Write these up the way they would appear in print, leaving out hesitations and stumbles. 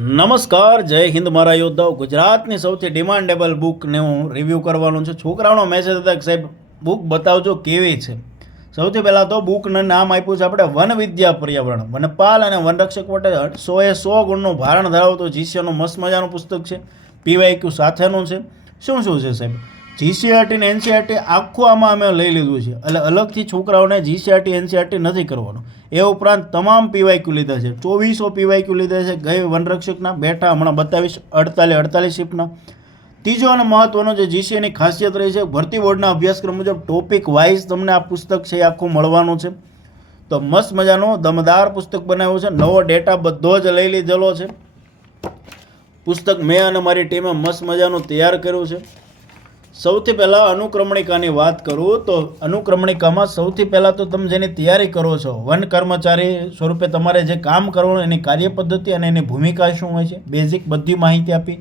નમસ્કાર, જય હિન્દ મારા યોદ્ધાઓ. ગુજરાતની સૌથી ડિમાન્ડેબલ બુકને હું રિવ્યૂ કરવાનું છે. છોકરાઓનો મેસેજ હતા કે સાહેબ બુક બતાવજો કેવી છે. સૌથી પહેલાં તો બુકનું નામ આપ્યું છે આપણે વન વિદ્યા પર્યાવરણ. વનપાલ અને વનરક્ષક માટે 100 ગુણનું ભારણ ધરાવતું જીસીઆરનું મસ્ત મજાનું પુસ્તક છે. પીવાયક્યુ સાથેનું છે. શું છે સાહેબ? જીસીઆરટી ને એનસીઆરટી આખું આમાં અમે લઈ લીધું છે. એટલે અલગથી છોકરાઓને જીસીઆરટી એનસીઆરટી નથી કરવાનું. એ ઉપરાંત તમામ પીવાયક્યુ લીધા છે. 2400 પીવાયક્યુ લીધા છે. ગઈ વનરક્ષકના બેઠા હમણાં 48 શિફ્ટના. ત્રીજો અને મહત્વનો જે જીસીએની ખાસિયત રહી છે, ભરતી બોર્ડના અભ્યાસક્રમ મુજબ ટોપિક વાઇઝ તમને આ પુસ્તક છે એ આખું મળવાનું છે. તો મસ્ત મજાનું દમદાર પુસ્તક બનાવ્યું છે. નવો ડેટા બધો જ લઈ લીધેલો છે. પુસ્તક મેં અને મારી ટીમે મસ્ત મજાનું તૈયાર કર્યું છે. સૌથી પહેલાં અનુક્રમણિકાની વાત કરું તો અનુક્રમણિકામાં સૌથી પહેલાં તો તમે જેની તૈયારી કરો છો, વન કર્મચારી સ્વરૂપે તમારે જે કામ કરવાનું એની કાર્યપદ્ધતિ અને એની ભૂમિકા શું હોય છે, બેઝિક બધી માહિતી આપી.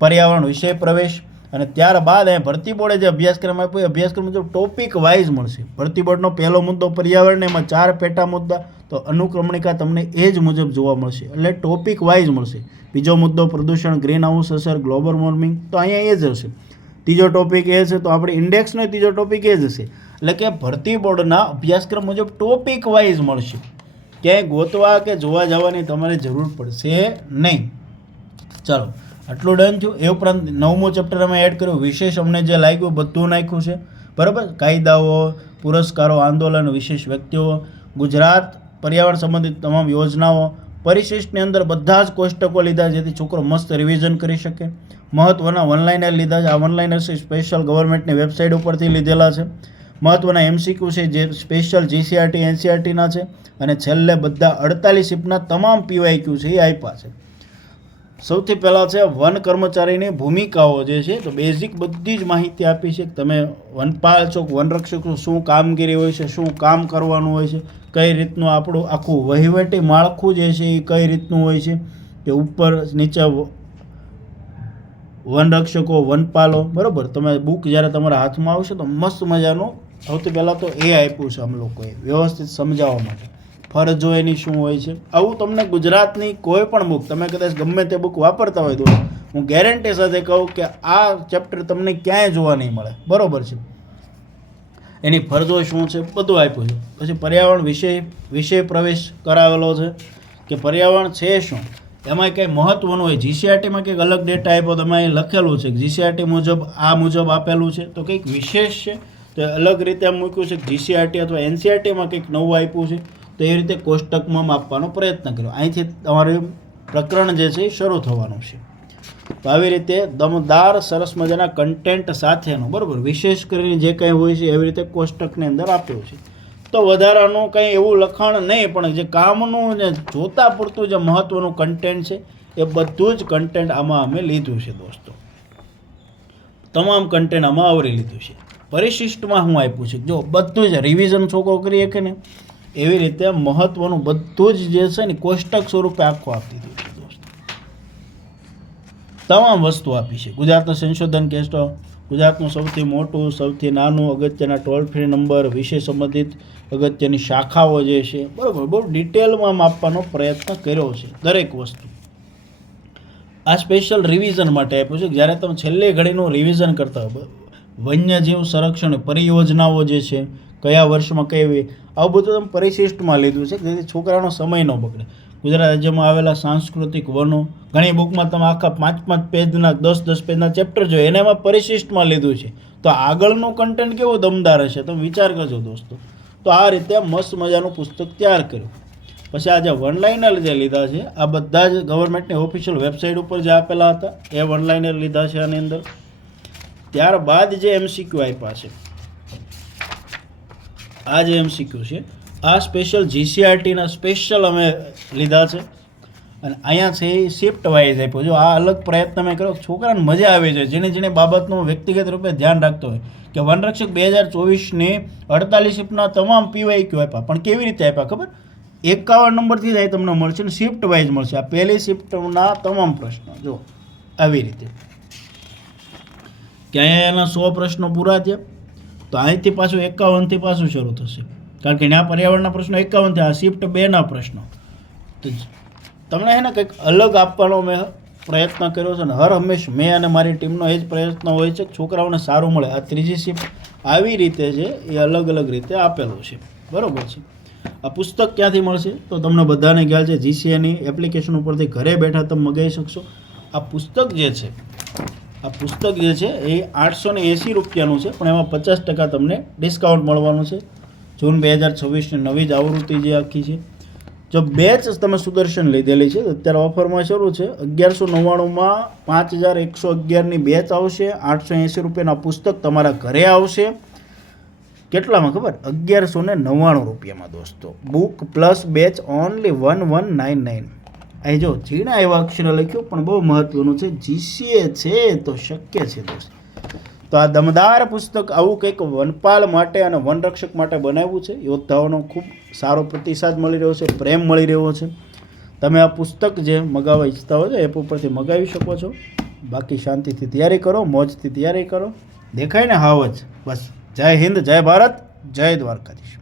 પર્યાવરણ વિષય પ્રવેશ અને ત્યારબાદ અહીં ભરતી બોર્ડે જે અભ્યાસક્રમ આપ્યો એ અભ્યાસક્રમ મુજબ ટોપિક વાઇઝ મળશે. ભરતી બોર્ડનો પહેલો મુદ્દો પર્યાવરણ, એમાં 4 પેટા મુદ્દા, તો અનુક્રમણિકા તમને એ જ મુજબ જોવા મળશે. એટલે ટોપિક વાઇઝ મળશે. બીજો મુદ્દો પ્રદૂષણ, ગ્રીન હાઉસ અસર, ગ્લોબલ વોર્મિંગ, તો અહીંયા એ જ હશે. ત્રીજો ટોપિક એ છે તો આપણે ઇન્ડેક્સનો ત્રીજો ટોપિક એ જ હશે. એટલે કે ભરતી બોર્ડના અભ્યાસક્રમ મુજબ ટોપિક વાઇઝ મળશે. ક્યાંય ગોતવા કે જોવા જવાની તમારે જરૂર પડશે નહીં. ચાલો, આટલું ડન થયું. એ ઉપરાંત 9મું ચેપ્ટર અમે એડ કર્યું. વિશેષ અમને જે લાગ્યું બધું નાખ્યું છે. બરાબર. કાયદાઓ, પુરસ્કારો, આંદોલન, વિશેષ વ્યક્તિઓ, ગુજરાત પર્યાવરણ સંબંધિત તમામ યોજનાઓ, પરિશિષ્ટની અંદર બધા જ કોષ્ટકો લીધા જેથી છોકરો મસ્ત રિવિઝન કરી શકે. મહત્ત્વના વનલાઇનર લીધા છે. આ વનલાઇનર છે સ્પેશિયલ ગવર્મેન્ટની વેબસાઇટ ઉપરથી લીધેલા છે. મહત્ત્વના એમસીક્યુ છે જે સ્પેશિયલ જીસીઆરટી એનસીઆરટીના છે. અને છેલ્લે બધા 48 શિફ્ટના તમામ પીવાયક્યુ છે એ આપ્યા છે. સૌથી પહેલાં છે વન કર્મચારીની ભૂમિકાઓ જે છે, તો બેઝિક બધી જ માહિતી આપી છે. તમે વનપાલ છો, વનરક્ષક છો, શું કામગીરી હોય છે, શું કામ કરવાનું હોય છે, કઈ રીતનું આપણું આખું વહીવટી માળખું જે છે એ કઈ રીતનું હોય છે, કે ઉપર નીચે વનરક્ષકો, વનપાલો. બરાબર. તમે બુક જ્યારે તમારા હાથમાં આવશે તો મસ્ત મજાનું સૌથી પહેલાં તો એ આપ્યું છે અમે લોકોએ વ્યવસ્થિત સમજાવવા માટે. ફરજો એની શું હોય છે, આવું તમને ગુજરાતની કોઈ પણ બુક, તમે કદાચ ગમે તે બુક વાપરતા હોય તો હું ગેરંટી સાથે કહું કે આ ચેપ્ટર તમને ક્યાંય જોવા નહીં મળે. બરાબર છે. એની ફરજો શું છે બધું આપ્યું છે. પછી પર્યાવરણ વિષય પ્રવેશ કરાવેલો છે કે પર્યાવરણ છે શું, એમાં કંઈ મહત્ત્વનું હોય. જીસીઆરટીમાં કંઈક અલગ ડેટા આપ્યો, તમે અહીં લખેલું છે કે જીસીઆરટી મુજબ આ મુજબ આપેલું છે, તો કંઈક વિશેષ છે તો અલગ રીતે મૂક્યું છે. જીસીઆરટી અથવા એનસીઆરટીમાં કંઈક નવું આપ્યું છે તો એ રીતે કોષ્ટકમાં આપવાનો પ્રયત્ન કર્યો. અહીંથી તમારું પ્રકરણ જે છે એ શરૂ થવાનું છે. તો આવી રીતે દમદાર સરસ મજાના કન્ટેન્ટ સાથેનું, બરાબર, વિશેષ કરીને જે કંઈ હોય છે એવી રીતે કોષ્ટકની અંદર આપ્યું છે. તો વધારાનું કંઈ એવું લખાણ નહીં, પણ જે કામનું ને જોતા પૂરતું જે મહત્ત્વનું કન્ટેન્ટ છે એ બધું જ કન્ટેન્ટ આમાં અમે લીધું છે દોસ્તો. તમામ કન્ટેન્ટ આમાં આવરી લીધું છે. પરિશિષ્ટમાં હું આપ્યું છે, જો બધું જ રિવિઝન છોકરો કરી શકે ને એવી રીતે મહત્ત્વનું બધું જ જે છે ને કોષ્ટક સ્વરૂપે આખું આપી દીધું છે દોસ્તો. તમામ વસ્તુ આપી છે. ગુજરાતનું સંશોધન કેસ્ટો, ગુજરાતનું સૌથી મોટું, સૌથી નાનું, અગત્યના ટોલ ફ્રી નંબર, વિષય સંબંધિત અગત્યની શાખાઓ જે છે, બરાબર, બહુ ડિટેલમાં આપવાનો પ્રયત્ન કર્યો છે દરેક વસ્તુ. આ સ્પેશિયલ રિવિઝન માટે આપ્યું છે. જ્યારે તમે છેલ્લી ઘડીનું રિવિઝન કરતા હોય, વન્યજીવ સંરક્ષણ પરિયોજનાઓ જે છે કયા વર્ષમાં કઈ, આવું બધું તમે પરિશિષ્ટમાં લીધું છે જેથી છોકરાનો સમય ન બગડે. ગુજરાત રાજ્યમાં આવેલા સાંસ્કૃતિક વનો, ઘણી બુકમાં તમે આખા 5-5 પેજના 10-10 પેજના ચેપ્ટર જોઈએ એને એમાં પરિશિષ્ટમાં લીધું છે. તો આગળનું કન્ટેન્ટ કેવું દમદાર હશે તમે વિચાર કરજો દોસ્તો. તો આ રીતે મસ્ત મજાનું પુસ્તક તૈયાર કર્યું. પછી આ જે વનલાઇનર જે લીધા છે આ બધા જ ગવર્મેન્ટની ઓફિશિયલ વેબસાઇટ ઉપર જે આપેલા હતા એ વનલાઇનર લીધા છે આની અંદર. ત્યારબાદ જે એમસીક્યુ આપ્યા છે, આ જે એમસીક્યુ છે આ સ્પેશિયલ જીસીઆરટીના સ્પેશિયલ અમે લીધા છે. અને અહીંયા છે એ શિફ્ટ વાઇઝ આપ્યો. જો આ અલગ પ્રયત્ન મેં કર્યો, છોકરાને મજા આવે છે જેની બાબતનું વ્યક્તિગત રૂપે ધ્યાન રાખતો હોય કે વનરક્ષક 2024ની 48 શિફ્ટના તમામ પીવાયક્યુ આપ્યા. પણ કેવી રીતે આપ્યા ખબર? 51 નંબરથી જ તમને મળશે ને શિફ્ટ વાઇઝ મળશે. આ પહેલી શિફ્ટના તમામ પ્રશ્નો જો આવી રીતે કે અહીંયા એના 100 પ્રશ્નો પૂરા થયા, તો અહીંથી પાછું 51થી પાછું શરૂ થશે. કારણ કે ત્યાં પર્યાવરણના પ્રશ્નો 51 થયા, શિફ્ટ 2ના પ્રશ્નો. તો તમને છે ને કંઈક અલગ આપવાનો મેં પ્રયત્ન કર્યો છે ને હર હંમેશ મેં અને મારી ટીમનો એ જ પ્રયત્ન હોય છે કે છોકરાઓને સારું મળે. આ ત્રીજી શિફ્ટ આવી રીતે છે, એ અલગ અલગ રીતે આપેલું છે, બરાબર છે. આ પુસ્તક ક્યાંથી મળશે તો તમને બધાને ખ્યાલ છે, જીસીએની એપ્લિકેશન ઉપરથી ઘરે બેઠા તમે મગાવી શકશો. આ પુસ્તક જે છે એ 880 રૂપિયાનું છે, પણ એમાં 50% તમને ડિસ્કાઉન્ટ મળવાનું છે. જૂન 2026ની નવી જ આવૃત્તિ જે આખી છે. જો બેચ તમે સુદર્શન લીધેલી છે તો અત્યારે ઓફરમાં શરૂ છે. 1199માં 5111ની બેચ આવશે. 880 રૂપિયાના પુસ્તક તમારા ઘરે આવશે. કેટલામાં ખબર? 1199 રૂપિયામાં દોસ્તો. Book plus batch only 1199. અહીં જો ઝીણા એવા અક્ષરે લખ્યું, પણ બહુ મહત્વનું છે, જીસીએ છે તો શક્ય છે દોસ્ત. તો આ દમદાર પુસ્તક આવું કંઈક વનપાલ માટે અને વનરક્ષક માટે બનાવ્યું છે. યોદ્ધાઓનો ખૂબ સારો પ્રતિસાદ મળી રહ્યો છે, પ્રેમ મળી રહ્યો છે. તમે આ પુસ્તક જે મગાવવા ઈચ્છતા હોય તો એપ ઉપરથી મગાવી શકો છો. બાકી શાંતિથી તૈયારી કરો, મોજથી તૈયારી કરો. દેખાય ને હાવ જ બસ. જય હિન્દ, જય ભારત, જય દ્વારકાધીશ.